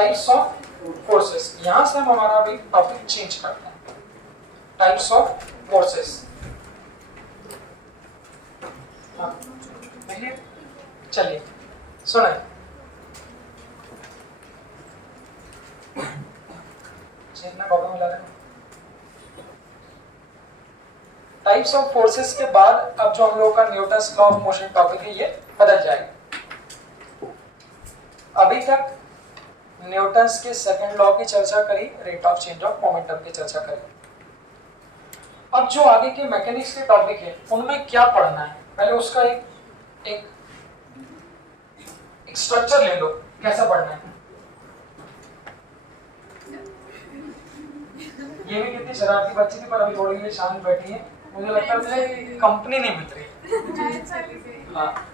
Types of forces. यहां से हम हमारा अभी टॉपिक चेंज करते हैं, टाइप्स ऑफ फोर्सेस। चलिए सुने, टाइप्स ऑफ फोर्सेस के बाद अब जो हम लोग का Newton's law of motion topic है ये बदल जाएगा। अभी तक न्यूटन्स के सेकंड लॉ की चर्चा करी, rate of change of momentum की चर्चा करी। अब जो आगे के मैकेनिक्स के टॉपिक है उनमें क्या पढ़ना है, पहले उसका एक स्ट्रक्चर ले लो, कैसा पढ़ना है। ये भी कितनी शरारती बच्ची थी पर अभी थोड़ी देर शांत बैठी है, मुझे लगता है मुझे कंपनी नहीं मिल रही। हाँ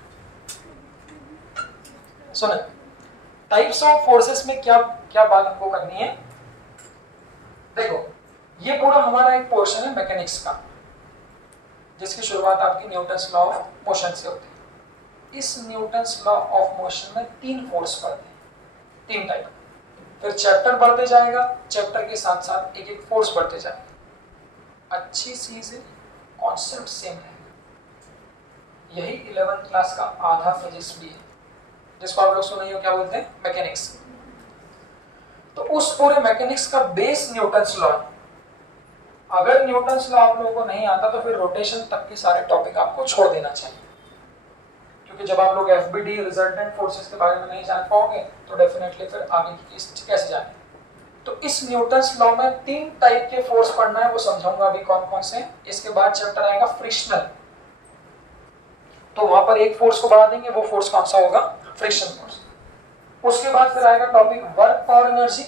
सुने, टाइप्स ऑफ फोर्सेस में क्या क्या बात हमको करनी है। देखो ये पूरा हमारा एक पोर्शन है मैकेनिक्स का, जिसकी शुरुआत आपकी न्यूटन्स लॉ ऑफ मोशन से होती है। इस न्यूटन्स लॉ ऑफ मोशन में 3 फोर्स पढ़ते हैं, 3 टाइप। फिर चैप्टर बढ़ते जाएगा, चैप्टर के साथ साथ एक एक फोर्स बढ़ते जाएगा। अच्छी चीज है, कॉन्सेप्ट सेम है। यही 11th क्लास का आधा फिजिक्स भी है, जिसको आप लोग सुने हो क्या बोलते हैं, मैकेनिक्स। तो उस पूरे मैकेनिक्स का बेस न्यूटन्स लॉ है। अगर न्यूटन्स लॉ आप लोगों को नहीं आता तो फिर रोटेशन तक के सारे टॉपिक आपको छोड़ देना चाहिए, क्योंकि जब आप लोग एफबीडी रिजल्टेंट फोर्सेस के बारे में नहीं जान पाओगे तो डेफिनेटली फिर आगे की चीज कैसे जाने। तो इस न्यूटन्स लॉ में 3 टाइप के फोर्स पढ़ना है, वो समझाऊंगा अभी कौन कौन से। इसके बाद चैप्टर आएगा फ्रिक्शनल, तो वहां पर एक फोर्स को बढ़ा देंगे, वो फोर्स कौन सा होगा, फ्रिक्शन फोर्स। उसके बाद फिर आएगा टॉपिक वर्क पावर एनर्जी,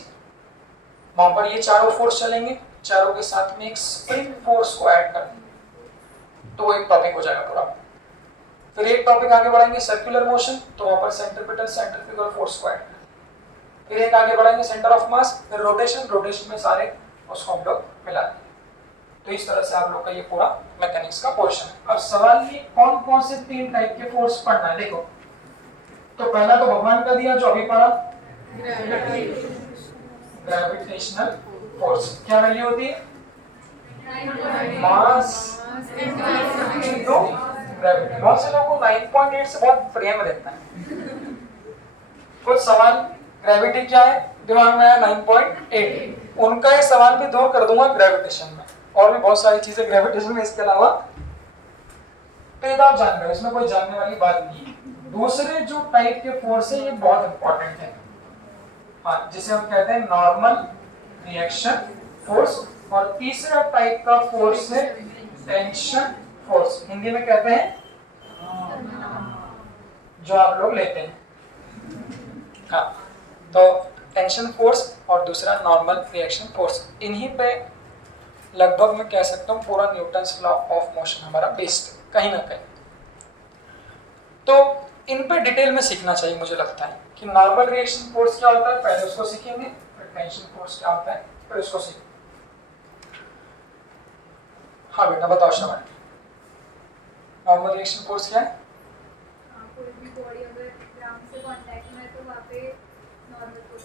वहां पर ये चारों फोर्स चलेंगे, चारों के साथ में एक स्प्रिंग फोर्स को ऐड कर देंगे, तो वो एक टॉपिक हो जाएगा पूरा। फिर एक टॉपिक आगे बढ़ाएंगे सर्कुलर मोशन, तो वहां पर सेंट्रीपिटल सेंट्रीफ्यूगल फोर्स को ऐड करेंगे। फिर एक आगे बढ़ाएंगे सेंटर ऑफ मास, फिर रोटेशन, रोटेशन में सारे उसको हम लोग मिला देंगे। तो इस तरह से आप लोग का ये पूरा मैकेनिक्स का पोर्शन है। अब सवाल ये कौन कौन से 3 टाइप के फोर्स पढ़ना है। देखो तो पहला तो भगवान का दिया जो अभी पढ़ा, ग्रेविटेशनल फोर्स। क्या वैल्यू होती है, मास इनटू ग्रेविटी। बहुत से लोगों को 9.8 से बहुत प्रेम रहता है। कुछ सवाल ग्रेविटी क्या है दिमाग में आया, 9.8, उनका ये सवाल भी दूर कर दूंगा ग्रेविटेशन में, और भी बहुत सारी चीजें ग्रेविटेशन में इसके अलावा, तो आप जान रहे हो, इसमें कोई जानने वाली बात नहीं है। दूसरे जो टाइप के फोर्स है ये बहुत इंपॉर्टेंट है, हाँ, जिसे हम कहते हैं नॉर्मल रिएक्शन फोर्स। और तीसरा टाइप का फोर्स है टेंशन फोर्स, हिंदी में कहते हैं जो आप लोग लेते हैं, हाँ। तो टेंशन फोर्स और दूसरा नॉर्मल रिएक्शन फोर्स, इन्हीं पे लगभग मैं कह सकता हूँ पूरा न्यूटन्स लॉ ऑफ मोशन हमारा बेस्ड है कहीं ना कहीं। तो इन पे डिटेल में सीखना चाहिए, मुझे लगता है कि नॉर्मल रिएक्शन फोर्स क्या होता है पहले उसको सीखेंगे, फिर टेंशन फोर्स क्या होता है फिर उसको सीखेंगे। हाँ बेटा बताओ श्रवण, नॉर्मल रिएक्शन फोर्स क्या है। कोई भी बॉडी अगर ग्राउंड से कांटेक्ट में है तो वहाँ पे नॉर्मल फोर्स,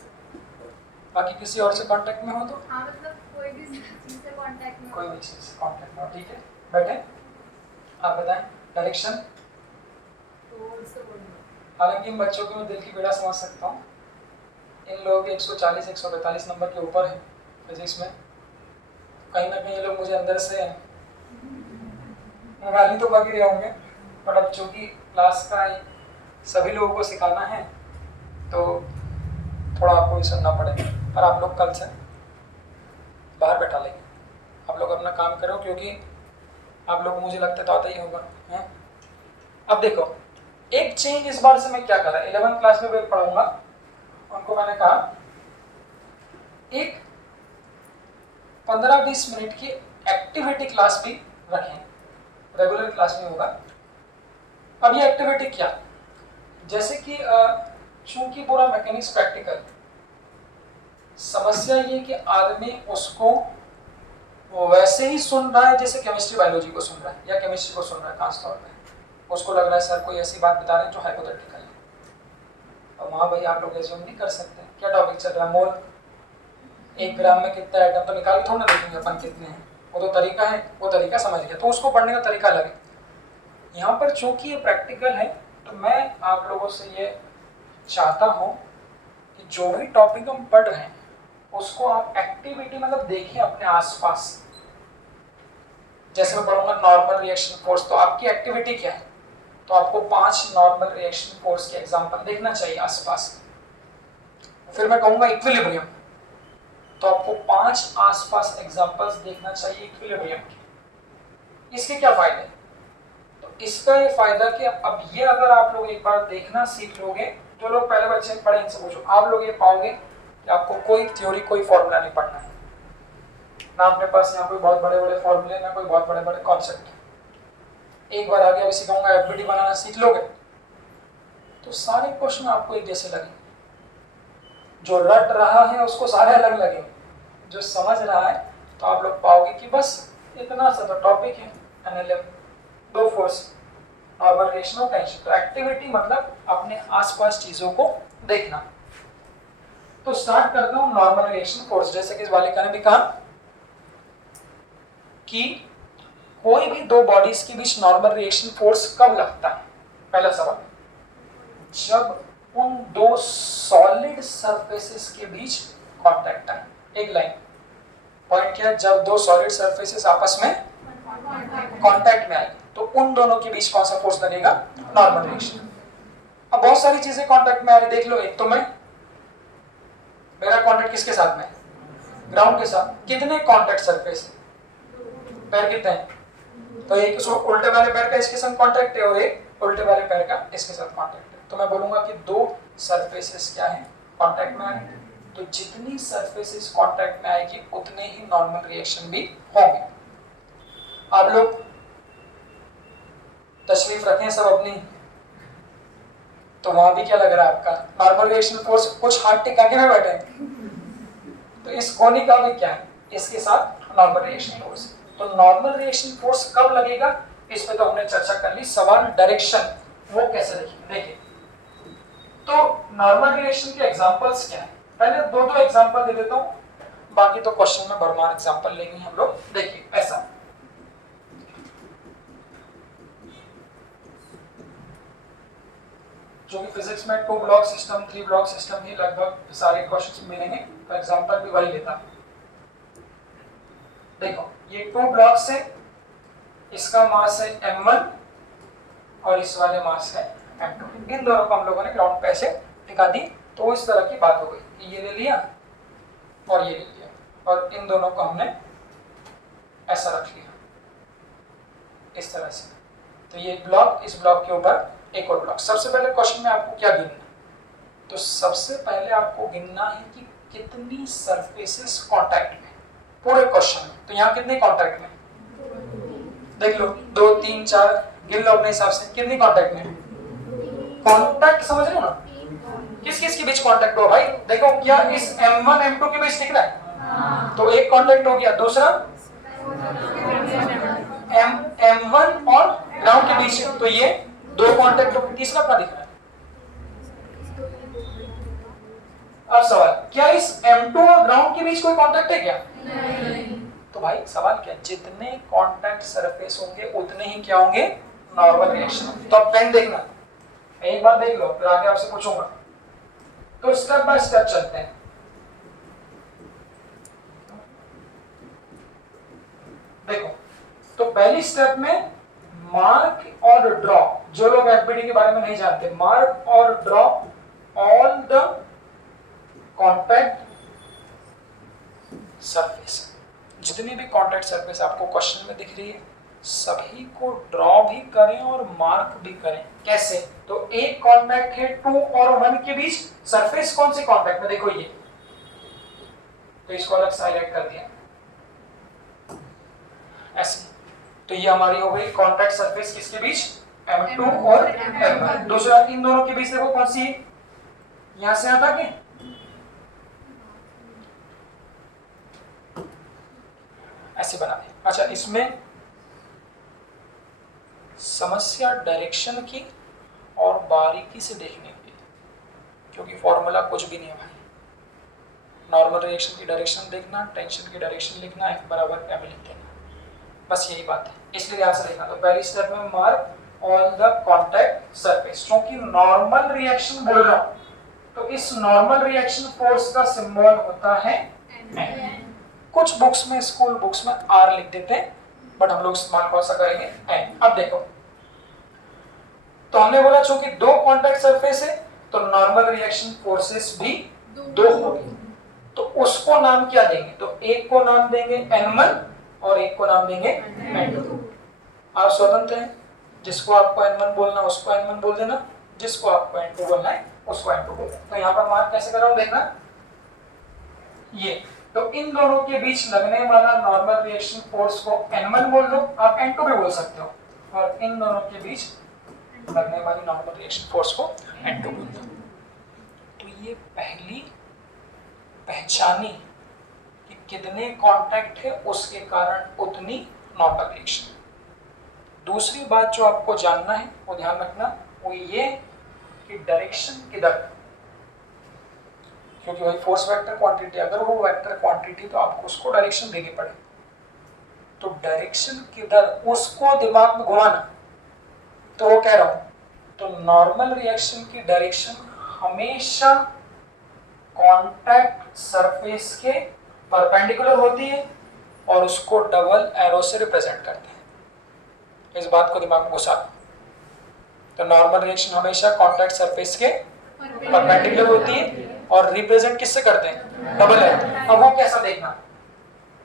बाकी किसी और से कांटेक्ट में हो तो, हाँ मतलब कोई भी चीज से कांटेक्ट में, कोई भी चीज से कांटेक्ट में हो, ठीक है। बैठे, आप बताएं डायरेक्शन। हालांकि इन बच्चों के मैं दिल की पीड़ा समझ सकता हूँ, इन लोगों के 140-142 नंबर के ऊपर है फिजिक्स में, कहीं ना कहीं ये लोग मुझे अंदर से गाली तो बाकी रहे होंगे, पर अब चूंकि क्लास का सभी लोगों को सिखाना है तो थोड़ा आपको भी सुनना पड़ेगा। पर आप लोग कल से बाहर बैठा लेंगे, आप लोग अपना काम करो, क्योंकि आप लोग मुझे लगता है तो आता ही होगा है? अब देखो एक चेंज इस बार से मैं क्या करा, 11th क्लास में मैं पढ़ाऊंगा, उनको मैंने कहा एक 15-20 मिनट की एक्टिविटी क्लास भी रखें, रेगुलर क्लास में होगा। अब ये एक्टिविटी क्या, जैसे कि चूंकि पूरा मैकेनिक्स प्रैक्टिकल, समस्या ये कि आदमी उसको वैसे ही सुन रहा है जैसे केमिस्ट्री बायोलॉजी को सुन रहा है या केमिस्ट्री को सुन रहा है खास तौर पे, उसको लग रहा है सर कोई ऐसी बात बता रहे हैं जो हाइपोथेटिकल है, और हाँ भाई आप लोग एज्यूम नहीं कर सकते। क्या टॉपिक चल रहा है? मोल। 1 ग्राम में कितना एटम, तो निकाल के थोड़ा ना देखेंगे अपन कितने हैं, वो तो तरीका है, वो तरीका समझ गया, तो उसको पढ़ने का तरीका अलग है। यहाँ पर चूंकि ये प्रैक्टिकल है तो मैं आप लोगों से ये चाहता हूँ कि जो भी टॉपिक हम पढ़ रहे हैं उसको आप एक्टिविटी मतलब देखें अपने आसपास। जैसे मैं पढ़ूंगा नॉर्मल रिएक्शन फोर्स, तो आपकी एक्टिविटी क्या है? तो आपको 5 नॉर्मल रिएक्शन फोर्स के एग्जांपल देखना चाहिए आसपास। फिर मैं कहूंगा इक्विलिब्रियम, तो आपको 5 आसपास एग्जांपल्स देखना चाहिए इक्विलिब्रियम के। इसके क्या फायदे? तो इसका ये फायदा कि अब ये अगर आप लोग एक बार देखना सीख लोगे, जो लोग पहले बच्चे पढ़े इनसे पूछो, आप लोग ये पाओगे कि आपको कोई थ्योरी कोई फॉर्मूला नहीं पढ़ना है ना, अपने पास यहाँ कोई बहुत बड़े बड़े फॉर्मूले ना कोई बहुत बड़े बड़े कॉन्सेप्ट। एक बार आगे अभी सिखाऊंगा एफबीडी बनाना सीख लोगे तो सारे क्वेश्चन आपको एक जैसे लगेंगे। जो रट रहा है उसको सारे अलग लगेंगे, जो समझ रहा है तो आप लोग पाओगे कि बस इतना सा तो टॉपिक है एनएलएम, 2 फोर्स, नॉर्मल रिएक्शन और टेंशन। तो एक्टिविटी मतलब अपने आसपास चीजों को देखना। तो स्टार्ट करता हूँ नॉर्मल रिएक्शन फोर्स। जैसे कि इस बालिका ने भी कहा कि कोई भी 2 बॉडीज के बीच नॉर्मल रिएक्शन फोर्स कब लगता है? पहला सवाल, जब उन 2 सॉलिड सरफेसेस के बीच कांटेक्ट है। एक लाइन पॉइंट क्या है? जब 2 सॉलिड सरफेसेस आपस में कांटेक्ट में आए तो उन दोनों के बीच कौन सा फोर्स लगेगा? Normal reaction. अब बहुत सारी चीजें कांटेक्ट में आ रही, देख लो। एक तो मेरा कांटेक्ट किसके साथ में? ग्राउंड के साथ। कितने कांटेक्ट सरफेस है? पैर कितने हैं? तो एक उल्टे वाले पैर का इसके साथ कांटेक्ट है और एक उल्टे वाले पैर का इसके साथ कांटेक्ट है। तो मैं बोलूंगा कि 2 सरफेसेस क्या है? कांटेक्ट में आएंगे। तो जितनी सरफेसेस कांटेक्ट में आएगी उतने ही नॉर्मल रिएक्शन भी होंगे। आप लोग तशरीफ रखें सब अपनी, तो वहां भी क्या लग रहा है आपका? Normal reaction force. कुछ हाथ टिका के ना बैठे, तो इस कोने का भी क्या है? इसके साथ नॉर्मल रिएक्शन फोर्स। तो नॉर्मल रिएक्शन फोर्स कब लगेगा इस पे तो हमने चर्चा कर ली। सवाल डायरेक्शन, वो कैसे देखेंगे? देखिए, तो नॉर्मल रिएक्शन के एग्जांपल्स क्या है? पहले 2 एग्जांपल दे देता हूं, बाकी तो क्वेश्चन में भरमार एग्जांपल लेंगे हम लोग। देखिए ऐसा, जो कि फिजिक्स में 2 ब्लॉक सिस्टम 3 ब्लॉक सिस्टम ही लगभग सारे क्वेश्चंस मिलेंगे, तो एग्जांपल भी वही लेता है। देखो ये 2 ब्लॉक्स है, इसका मास है m1 और इस वाले मास है m2। इन दोनों को हम लोगों ने ग्राउंड पे ऐसे टिका दी, तो इस तरह की बात हो गई कि ये ले लिया और ये ले लिया, और इन दोनों को हमने ऐसा रख लिया इस तरह से। तो ये ब्लॉक, इस ब्लॉक के ऊपर एक और ब्लॉक। सबसे पहले क्वेश्चन में आपको क्या गिनना? तो सबसे पहले आपको गिनना है कि कितनी सरफेसेस कांटेक्ट में पूरे क्वेश्चन में। तो यहाँ कितने कांटेक्ट में? देख लो 2 3 4 गिन लो अपने हिसाब से, कितनी कांटेक्ट में? कांटेक्ट समझ रहे हो ना, किस किस के बीच कांटेक्ट हो भाई? देखो क्या इस m1 m2 के बीच दिख रहा है? तो एक कांटेक्ट हो गया, दूसरा m1 और ग्राउंड के बीच, तो ये 2 कांटेक्ट हो गए, तीसरा क्या दिख रहा है? अब सवाल, क्या इस m2 और ग्राउंड के बीच कोई कांटेक्ट है क्या? नहीं। तो भाई सवाल क्या, जितने कांटेक्ट सरफेस होंगे उतने ही क्या होंगे? Normal reaction. तो अब पेन देखना, एक बार देख लो फिर आगे आपसे पूछूंगा। तो स्टेप बाय स्टेप चलते हैं। देखो, तो पहली स्टेप में मार्क और ड्रॉ, जो लोग एफबीडी के बारे में नहीं जानते, मार्क और draw all the contact surface. जितनी भी कॉन्टैक्ट सरफेस आपको क्वेश्चन में दिख रही है सभी को ड्रॉ भी करें और मार्क भी करें। कैसे? तो एक कॉन्टैक्ट है 2 और 1 के बीच, सरफेस कौन से कॉन्टैक्ट में? देखो ये, तो इसको अलग से हाईलाइट कर दिया ऐसे। तो ये हमारी हो गई कॉन्टैक्ट सरफेस किसके बीच? m2 और m1। दूसरा इन दोनों के बीच देखो कौन सी है? यहां से आता के ऐसे बना दे। अच्छा, इसमें समस्या डायरेक्शन की और बारीकी से देखने की। क्योंकि फॉर्मूला कुछ भी नहीं है भाई। नॉर्मल रिएक्शन की डायरेक्शन देखना, टेंशन की डायरेक्शन लिखना, F बराबर m लिख देना, बस यही बात है। इसलिए ध्यान से देखना। तो पहली स्टेप में mark on the contact surface, क्योंकि नॉर्मल रिएक्शन बोल रहा हूं तो इस नॉर्मल रिएक्शन फोर्स का सिंबल होता है N। कुछ बुक्स में, स्कूल बुक्स में R लिख देते हैं, बट हम लोग इस्तेमाल कौन सा करेंगे, N। अब देखो, तो हमने बोला चूंकि दो कांटेक्ट सरफेस है तो नॉर्मल रिएक्शन फोर्सेस भी दो होगी, तो उसको नाम क्या देंगे, तो एक को नाम देंगे N1 और एक को नाम देंगे N2। आप स्वतंत्र हैं, जिसको आपको N1 बोलना उसको N1 बोल देना, जिसको आपको N2 बोलना है उसको N2 बोल देना। तो यहाँ पर मार्क कैसे कर रहा हूं देखना, ये तो इन दोनों के बीच लगने वाला नॉर्मल रिएक्शन फोर्स को N1 बोल दो, आप N2 भी बोल सकते हो, और इन दोनों के बीच लगने वाली नॉर्मल रिएक्शन फोर्स को N2 बोल दो। तो ये पहली पहचानी कि कितने कांटेक्ट है उसके कारण उतनी नॉर्मल रिएक्शन। दूसरी बात जो आपको जानना है वो ध्यान रखना, वो ये कि डायरेक्शन किधर, क्योंकि वही फोर्स वेक्टर क्वांटिटी, अगर वो वेक्टर क्वांटिटी तो आपको उसको डायरेक्शन देनी पड़े, तो डायरेक्शन किधर उसको दिमाग में घुमाना। तो वो कह रहा हूं, तो नॉर्मल रिएक्शन की डायरेक्शन हमेशा कांटेक्ट सरफेस के परपेंडिकुलर होती है और उसको डबल एरो से रिप्रेजेंट करते हैं। इस बात को दिमाग में घुसा। तो नॉर्मल रिएक्शन हमेशा कांटेक्ट सरफेस के परपेंडिकुलर होती है और रिप्रेजेंट किससे करते हैं, डबल एरो। अब वो कैसा देखना,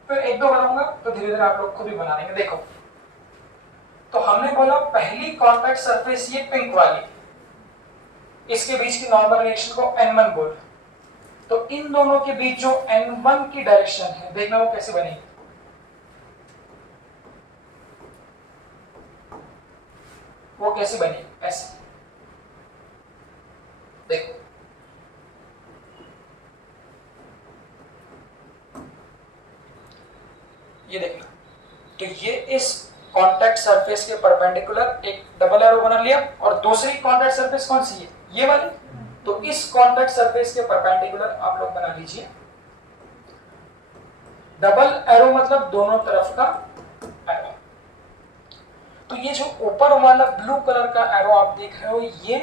फिर एक दो बनाऊंगा तो धीरे धीरे आप लोग खुद भी बना लेंगे। देखो, तो हमने बोला पहली कांटेक्ट सरफेस ये पिंक वाली, इसके बीच की नॉर्मल रिएक्शन को N1 बोल, तो इन दोनों के बीच जो N1 की डायरेक्शन है देखना वो कैसे बनेगी। वो कैसे बनेगी, ऐसे देखो, ये देखना। तो ये इस कांटेक्ट सरफेस के परपेंडिकुलर एक डबल एरो बना लिया, और दूसरी कांटेक्ट सरफेस कौन सी है, ये वाली। तो इस कांटेक्ट सरफेस के परपेंडिकुलर आप लोग बना लीजिए डबल एरो, मतलब दोनों तरफ का एरो। तो ये जो ऊपर वाला ब्लू कलर का एरो आप देख रहे हो, ये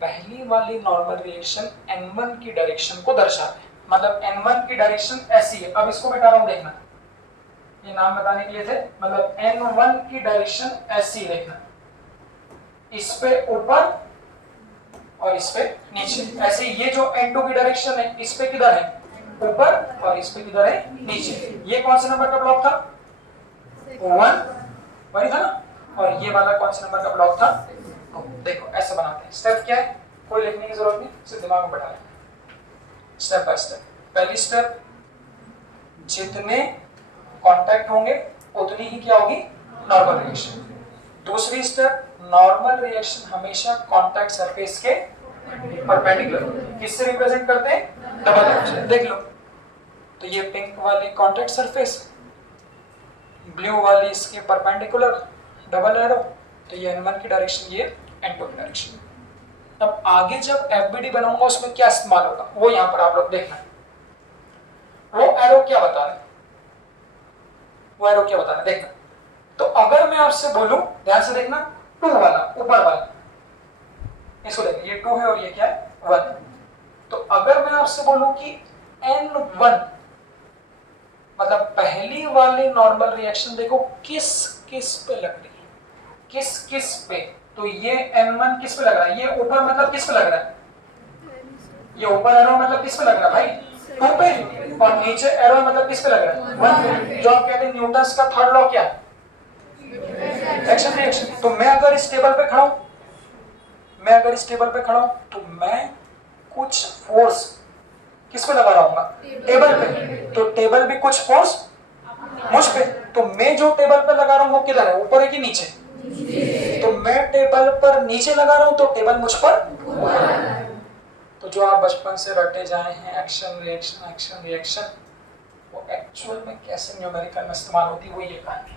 पहली वाली नॉर्मल रिएक्शन N1 की डायरेक्शन को दर्शाते हैं, मतलब N1 की डायरेक्शन ऐसी है। अब इसको बैठा रहा हूं देखना, ये नाम बताने के लिए थे, मतलब N1 की डायरेक्शन ऐसी देखना, इस पे ऊपर और इस पे नीचे। ऐसे ये जो N2 की डायरेक्शन है, इस पे किधर है, ऊपर, और इस पे किधर है, नीचे। ये कौन से नंबर का ब्लॉक था, 1 वही था ना, और ये वाला कौन से नंबर का ब्लॉक था, 2। देखो ऐसे बनाते हैं। स्टेप क्या है, कोई लिखने की जरूरत नहीं, सिर्फ दिमाग में बैठा लेना स्टेप बाय स्टेप। पहली स्टेप, जितने कांटेक्ट होंगे उतनी ही क्या होगी, नॉर्मल रिएक्शन। दूसरी स्टेप, नॉर्मल रिएक्शन हमेशा कांटेक्ट सरफेस के परपेंडिकुलर, किससे रिप्रेजेंट करते हैं, डबल एरो से। देख लो, तो ये पिंक वाली कांटेक्ट सरफेस, ब्लू वाली इसके परपेंडिकुलर डबल एरो, तो ये N1 की डायरेक्शन, ये N2 की डायरेक्शन। अब आगे जब FBD बनाऊंगा उसमें क्या इस्तेमाल होगा वो यहां पर आप लोग देखना है। वो एरो क्या बता रहे, वो एरो क्या बता रहे देखना। तो अगर मैं आपसे बोलूं, ध्यान से देखना, 2 वाला ऊपर वाला, इसको देखिए, ये 2 है और ये क्या है, 1। तो अगर मैं आपसे बोलूं कि N1 मतलब पहली वाली नॉर्मल रिएक्शन देखो किस किस पे लग रही है, किस किस पे, तो ये N1 किस पे लग रहा है, ये ऊपर मतलब किस पे लग रहा है, ये ऊपर एरो मतलब किस पे लग रहा है भाई, 2 पे, और नीचे एरो मतलब किस पे लग रहा है, 1 पे। जो आप कहते हैं न्यूटन्स का थर्ड लॉ क्या है, एक्शन रिएक्शन। तो मैं अगर इस टेबल पे खड़ा हूं, तो मैं कुछ फोर्स किस पे लगा रहा हूँ, टेबल पे, तो टेबल भी कुछ फोर्स मुझ पे, तो मैं जो टेबल पे लगा रहा हूँ वो किधर है, ऊपर है कि नीचे, तो मैं टेबल पर नीचे लगा रहा हूँ तो टेबल मुझ पर। तो जो आप बचपन से रटे जाए हैं एक्शन रिएक्शन, वो एक्चुअल में कैसे न्यूमेरिकल में इस्तेमाल होती है वो ये कहानी।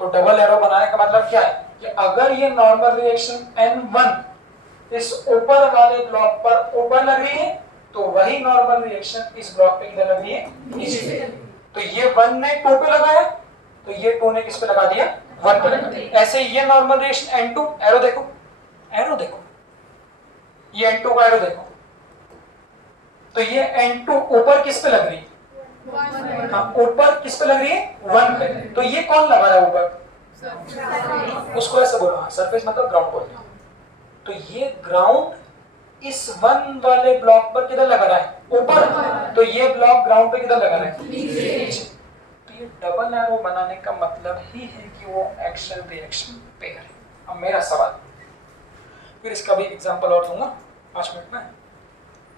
तो डबल एरो बनाने का मतलब क्या है कि अगर ये नॉर्मल रिएक्शन N1 इस ऊपर वाले ब्लॉक पर ऊपर लग रही है तो वही नॉर्मल रिएक्शन इस ब्लॉक पे किधर लग रही है, नीचे पे। तो ये 1 ने 2 पे लगाया तो ये 2 ने किस पे लगा दिया, 1 पे लगा दिया। ऐसे ये नॉर्मल रिएक्शन N2, एरो देखो, एरो देखो, ये N2 का एरो देखो, तो ये N2 ऊपर किस पे लग रही है, हाँ ऊपर किस पे लग रही है, 1 पे। तो ये कौन लगा रहा है ऊपर, उसको ऐसे बोलो, हाँ सरफेस मतलब ग्राउंड बोलते हैं। तो ये ग्राउंड इस 1 वाले ब्लॉक पर किधर लगा रहा है, ऊपर, तो ये ब्लॉक ग्राउंड पे किधर लगा रहा है, नीचे। तो ये डबल एरो बनाने का मतलब ही है कि वो एक्शन रिएक्शन पेयर है। अब मेरा सवाल, फिर इसका भी एग्जांपल और दूंगा 5 मिनट में,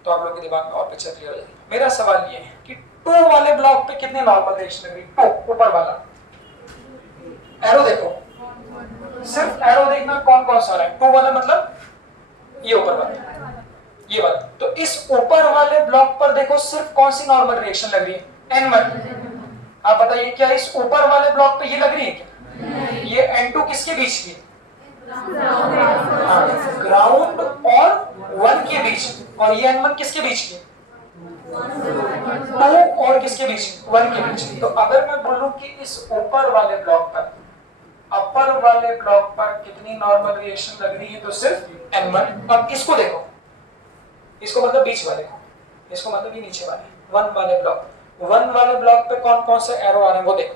तो आप लोगों के दिमाग में और पिक्चर क्लियर हो जाएगी। मेरा सवाल ये है कि 2 वाले ब्लॉक पे कितने नॉर्मल रिएक्शन लग रही है, 2 ऊपर वाला, एरो देखो, सिर्फ एरो देखना कौन कौन सा रहा है, 2 वाला मतलब ये ऊपर वाला, ये वाला। तो इस ऊपर वाले ब्लॉक पर देखो सिर्फ कौन सी नॉर्मल रिएक्शन लग रही है, N1। आप बताइए क्या इस ऊपर वाले ब्लॉक पे ये लग रही है क्या, ये N2 किसके बीच की, ग्राउंड और 1 के बीच, और ये N1 किसके बीच की, 2 और किसके बीच, 1 के बीच। तो अगर मैं बोलूं कि इस ऊपर वाले ब्लॉक पर, अपर वाले ब्लॉक पर कितनी नॉर्मल रिएक्शन लग रही है, तो सिर्फ N1। अब इसको देखो, इसको मतलब बीच वाले को, इसको मतलब ये नीचे वाले 1 वाले ब्लॉक, 1 वाले ब्लॉक पे कौन कौन से एरो आ रहे हैं वो देखो,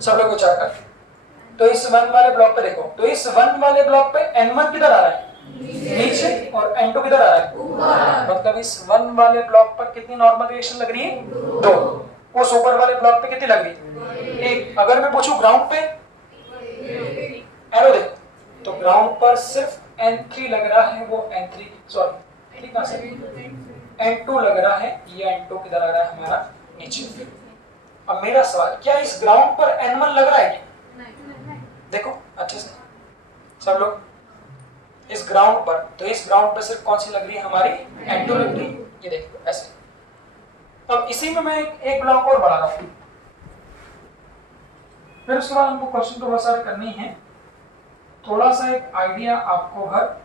सब लोग विचार कर। तो इस 1 वाले ब्लॉक पे देखो, तो इस 1 वाले ब्लॉक पे N1 किधर आ रहा है, नीचे, और N2 किधर आ रहा है, ऊपर। मतलब इस 1 वाले ब्लॉक पर कितनी नॉर्मल रिएक्शन लग रही है, 2। उस ऊपर वाले ब्लॉक पे कितनी लग रही है, 1। अगर मैं पूछूं ग्राउंड पे, एरो देखो, तो ग्राउंड पर सिर्फ N3 लग रहा है, वो N3 सॉरी ठीक है, N2 लग रहा है, ये N2 किधर आ रहा है हमारा, नीचे। अब मेरा सवाल, क्या इस ग्राउंड पर N1 लग रहा है क्या, देखो अच्छे से सब लोग, इस ग्राउंड पर, तो इस ग्राउंड पर सिर्फ कौन सी लग रही है हमारी, N2 लग रही है, ये देखो ऐसे। अब इसी में मैं एक ब्लॉक और बढ़ा रहा हूं, फिर उसके बाद हमको क्वेश्चन तो बहुत सारे करनी है, थोड़ा सा एक आइडिया आपको हर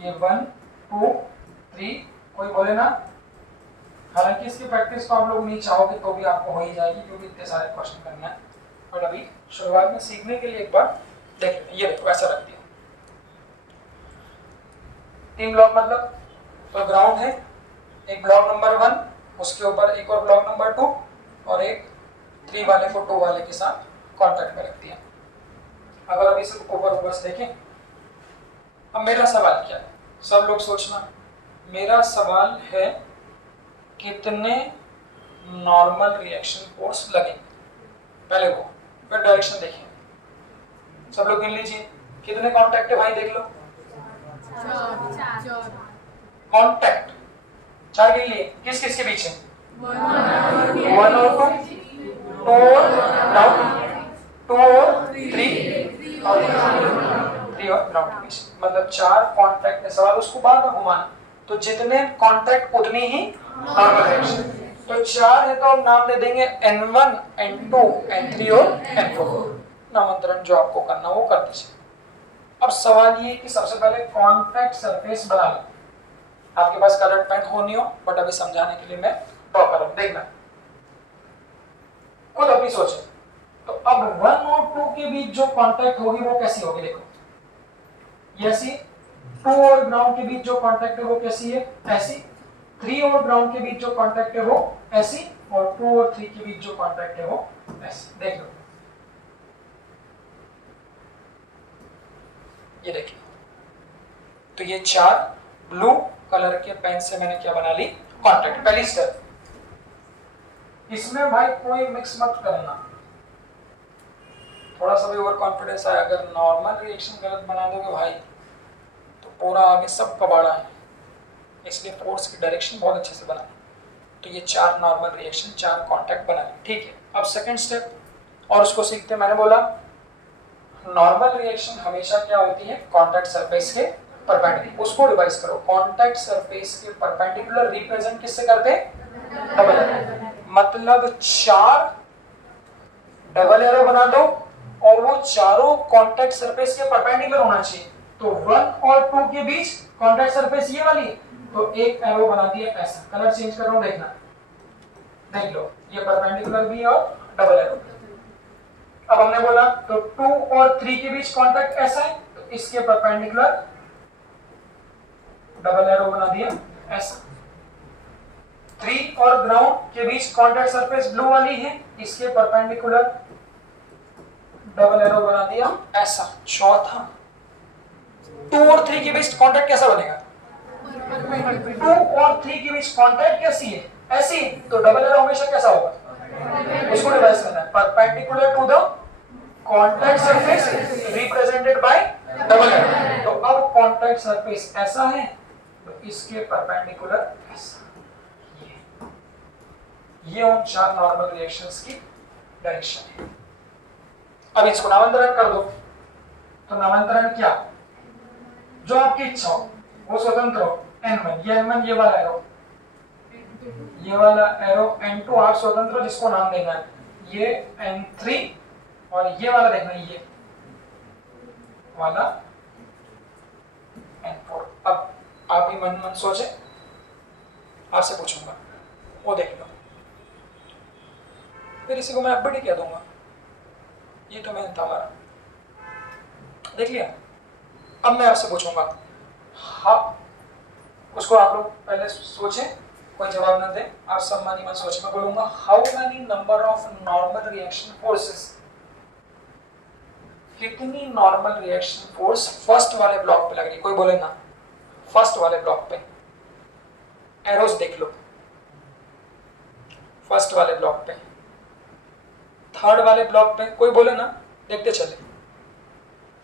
ये 1 2 3 कोई बोले ना, हालांकि इसकी प्रैक्टिस तो आप लोग नहीं चाहोगे तो भी आपको हो ही जाएगी क्योंकि इतने सारे क्वेश्चन करना है। और अभी शुरुआत में सीखने के लिए एक बार देख, ये देखो ऐसा रख दिया, 3 ब्लॉक मतलब, तो ग्राउंड है, एक ब्लॉक नंबर 1, उसके ऊपर एक और ब्लॉक नंबर 2, और एक 3 वाले को 2 वाले के साथ कॉन्टैक्ट में रख दिया। अगर अभी सिर्फ ऊपर बस देखें, अब मेरा सवाल क्या है, सब लोग सोचना, मेरा सवाल है कितने नॉर्मल रिएक्शन फोर्स लगेंगे, पहले वो, फिर डायरेक्शन देखिए। सब लोग गिन लीजिए कितने कॉन्टैक्ट है भाई, देख लो, कॉन्टैक्ट 4 गिन लिए, किस किस के बीच है, 1 और 2, 2 और ग्राउंड, 2 और 3 और 3 और ग्राउंड के बीच, मतलब 4 कॉन्टैक्ट है। सवाल उसको बार बार घुमाना, तो जितने कॉन्टैक्ट उतनी ही नॉर्मल रिएक्शन। तो 4 है तो हम नाम दे देंगे N1, N2, N3 और N4। नामांतरण जो आपको करना वो कर दीजिए। अब सवाल ये कि सबसे पहले कॉन्टैक्ट सरफेस बना लो, आपके पास कलर पेन हो नहीं हो, बट अभी समझाने के लिए मैं ड्रॉ कर रहा हूं, देखना खुद अपनी सोचे। तो अब 1 और 2 के बीच जो कॉन्टैक्ट होगी वो कैसी होगी, देखो ये ऐसी, 2 और ग्राउंड के बीच जो कॉन्टैक्ट है वो कैसी है, ऐसी, 3 और ग्राउंड के बीच जो कॉन्टैक्ट है वो ऐसी, और 2 और 3 के बीच जो कॉन्टैक्ट है वो ऐसी। देख लो ये देखिए, तो ये 4 ब्लू कलर के पेन से मैंने क्या बना ली, कॉन्टैक्ट। पहली स्टेप, इसमें भाई कोई मिक्स मत करना, थोड़ा सा भी ओवर कॉन्फिडेंस आया, अगर नॉर्मल रिएक्शन गलत बना दोगे भाई तो पूरा आगे सब कबाड़ा है, इसलिए फोर्स की डायरेक्शन बहुत अच्छे से बना। तो ये 4 नॉर्मल रिएक्शन, 4 कॉन्टैक्ट बना ली, ठीक है। अब सेकंड स्टेप और उसको सीखते, मैंने बोला नॉर्मल रिएक्शन हमेशा क्या होती है, कॉन्टैक्ट सरफेस के परपेंडिकुलर, उसको रिवाइज करो। कांटेक्ट सरफेस के परपेंडिकुलर रिप्रेजेंट किससे करते हैं? Double arrow. मतलब 4 डबल एरो बना दो और वो चारों कांटेक्ट सरफेस के परपेंडिकुलर होना चाहिए। तो 1 और 2 के बीच कांटेक्ट सरफेस ये वाली, तो एक एरो बना दिया ऐसा। कलर चेंज कर रहा हूं, देखना, देख लो, ये परपेंडिकुलर भी और डबल एरो। अब हमने बोला तो 2 और 3 के बीच कांटेक्ट ऐसा है, तो इसके परपेंडिकुलर डबल एरो बना दिया ऐसा। 3 और ग्राउंड के बीच कांटेक्ट सरफेस ब्लू वाली है, इसके परपेंडिकुलर डबल एरो बना दिया ऐसा। चौथा 2 और 3 के बीच कांटेक्ट कैसा बनेगा? 2 और 3 के बीच कांटेक्ट कैसी है? ऐसी, तो डबल एरो हमेशा कैसा होगा? उसको रिवाइज करना है, perpendicular to the contact surface represented by double arrow. तो अब कांटेक्ट सरफेस ऐसा है, तो इसके परपेंडिकुलर ऐसा। ये उन 4 नॉर्मल रिएक्शंस की डायरेक्शन है। अब इसको नामांतरण कर दो। तो नामांतरण क्या? जो आपकी इच्छा हो वो स्वतंत्र हो। N1 ये N1 ये वाला एरो, ये वाला एरो, N2 आप स्वतंत्र हो जिसको नाम देना है। ये N3 और ये वाला देखना, ये वाला N4। अब आप ही मन मन सोचे, आपसे पूछूंगा, वो देख लो, फिर इसी को मैं अब भी कह दूंगा। ये तो मैंने था, देख लिया। अब मैं आपसे पूछूंगा, हाँ, उसको आप लोग पहले सोचें, कोई जवाब न दें, आप सम्मानी मत सोचें। मैं बोलूंगा how many number of normal reaction forces, कितनी नॉर्मल रिएक्शन फोर्स फर्स्ट वाले ब्लॉक पे लग रही है? कोई बोले ना, फर्स्ट वाले ब्लॉक पे एरोस देख लो, फर्स्ट वाले ब्लॉक पे, थर्ड वाले ब्लॉक पे, कोई बोले ना, देखते चले।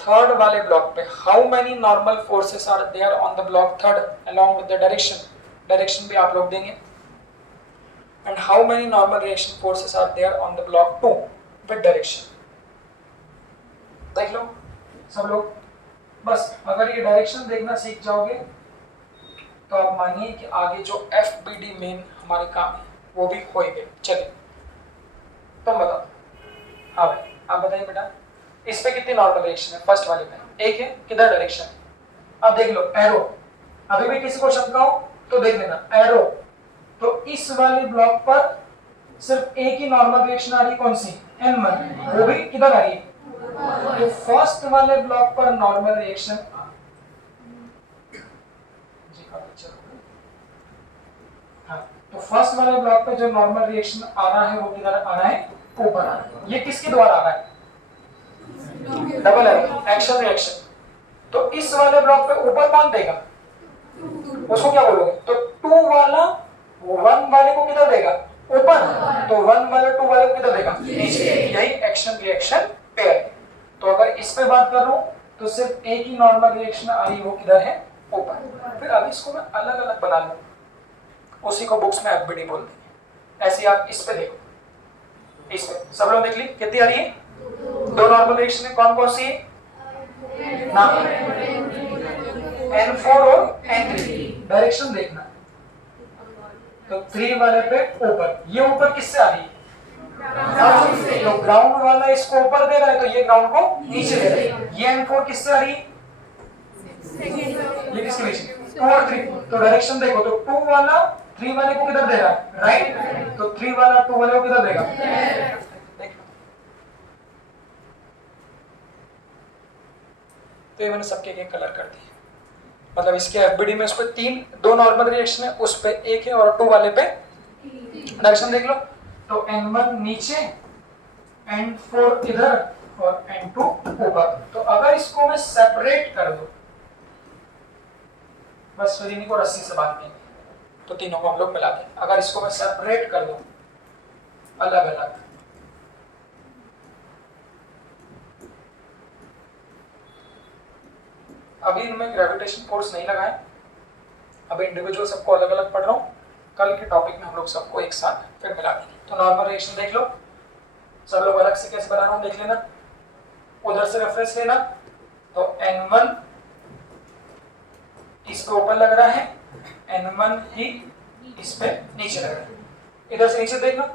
थर्ड वाले ब्लॉक पे how many normal forces are there on the block third along with the direction, direction भी आप लोग देंगे। And how many normal reaction forces are there on the block 2 with direction, देख लो सब लोग। बस अगर ये डायरेक्शन देखना सीख जाओगे तो आप मानिए कि आगे जो FBD मेन हमारे काम है वो भी हो ही गए। चलिए तुम बताओ। हाँ भाई आप बताइए बेटा, इस पे कितनी नॉर्मल रिएक्शन है? फर्स्ट वाले पे एक है, किधर डायरेक्शन है? अब देख लो एरो, अभी भी किसी को शंका हो तो देख लेना एरो। तो इस वाले ब्लॉक पर सिर्फ एक ही नॉर्मल रिएक्शन आ रही है, कौन सी? N1, वो भी किधर आ रही है? तो फर्स्ट वाले ब्लॉक पर नॉर्मल रिएक्शन हाँ, तो फर्स्ट वाले ब्लॉक पे जो नॉर्मल रिएक्शन आ रहा है वो किधर आ रहा है? ऊपर आ रहा है। ये किसके द्वारा आ रहा है? Double arrow, action reaction. तो इस वाले ब्लॉक पे ऊपर कौन देगा? उसको क्या बोलोगे? तो 2 वाला 1 वाले को किधर देगा? ऊपर। तो 1 वाला 2 वाले को किधर देगा? नीचे। यही एक्शन रिएक्शन पेयर। तो अगर इस पे बात कर रहा हूं तो सिर्फ एक ही नॉर्मल रिएक्शन आ रही, वो किधर है? ऊपर। फिर अब इसको मैं अलग अलग बना लूं, उसी को बुक्स में FBD बोलते हैं। ऐसे आप इस पे देखो, इस पे सब लोग देख ली कितनी आ रही है? 2 नॉर्मल रिएक्शन है, कौन कौन सी है? नाम N4 और N3। डायरेक्शन देखना, तो 3 वाले पे ऊपर, ये ऊपर किससे आ रही है? तो ग्राउंड वाला इसको ऊपर दे रहा है, तो ये ग्राउंड को नीचे दे रहा है। ये N4 किससे आ रही है? ये किसके बीच? 2 और 3। तो डायरेक्शन देखो, तो 2 वाला 3 वाले को किधर दे रहा है? राइट। तो 3 वाला 2 वाले को किधर देगा? देख लो। तो ये मैंने सबके एक कलर कर दिए। मतलब इसके FBD में उस पे 2 नॉर्मल रिएक्शन है, उस पे एक है, और 2 वाले पे डायरेक्शन देख लो। तो N1 नीचे, N4 इधर और N2 ऊपर। तो अगर इसको मैं सेपरेट कर दूं, बस फिर इन्हीं को रस्सी से बांध देंगे, तो तीनों को हम लोग मिला दें। अगर इसको मैं सेपरेट कर दूं अलग अलग, अभी इनमें ग्रेविटेशन फोर्स नहीं लगा है, अभी इंडिविजुअल सबको अलग अलग पढ़ रहा हूँ। कल के टॉपिक में हम लोग सबको एक साथ फिर मिला देंगे। तो नॉर्मल रिएक्शन देख लो, सब लोग अलग से कैसे बना रहा हूँ देख लेना, उधर से रेफरेंस लेना। तो N1 इस पे ऊपर लग रहा है, N1 ही इस पे नीचे लग रहा है। इधर से नीचे देखना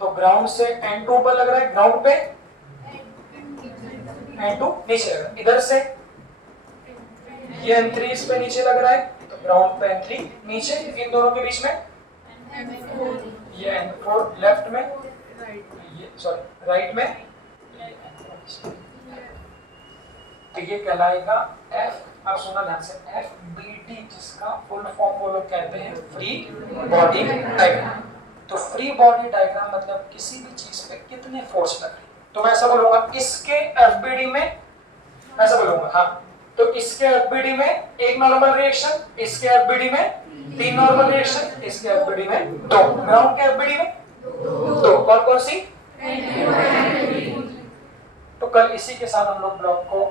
तो ग्राउंड से N2 ऊपर लग रहा है, ग्राउंड पे N2 नीचे लग रहा है। इधर से ये N3 इस पे नीचे लग रहा है तो ग्राउंड पे N3 नीचे, इन दोनों के बीच में ये N4 लेफ्ट में, ये सॉरी राइट में, तो ये कहलाएगा F। अब सुना ध्यान से, FBD जिसका फुल फॉर्म वो लोग कहते हैं फ्री बॉडी डायग्राम। तो फ्री बॉडी डायग्राम मतलब किसी भी चीज पे कितने फोर्स लग रहे हैं। तो मैं ऐसा बोलूंगा इसके FBD में, ऐसा बोलूंगा हाँ, तो इसके FBD में एक नॉर्मल रिएक्शन, इसके FBD में 3 नॉर्मल रिएक्शन, इसके FBD में 2, ग्राउंड के FBD में 2। कौन कौन सी? तो कल इसी के साथ हम लोग ब्लॉक को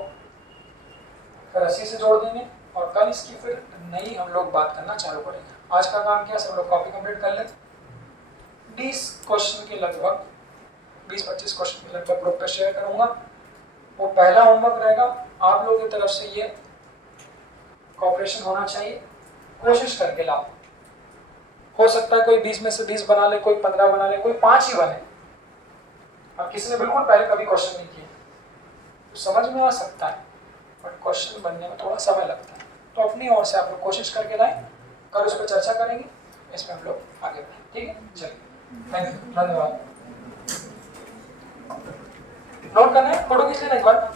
रस्सी से जोड़ देंगे और कल इसकी फिर नई हम लोग बात करना चालू करेंगे। आज का काम क्या, सब लोग कॉपी कंप्लीट कर लें। 20 क्वेश्चन के लगभग, 20-25 क्वेश्चन के लगभग ग्रुप पे शेयर करूंगा। वो पहला होमवर्क रहेगा, आप लोगों की तरफ से ये कॉपरेशन होना चाहिए, कोशिश करके लाओ। हो सकता है कोई 20 में से 20 बना ले, कोई 15 बना ले, कोई 5 ही बने। अब किसी ने बिल्कुल पहले कभी क्वेश्चन नहीं किया तो समझ में आ सकता है, बट क्वेश्चन बनने में थोड़ा समय लगता है। तो अपनी ओर से आप लोग कोशिश करके लाएं, कल उस पर चर्चा करेंगे, इसमें हम लोग आगे बढ़ें। ठीक है, चलिए, थैंक यू, धन्यवाद। नोट करना है, फोटो खींच लेना एक बार।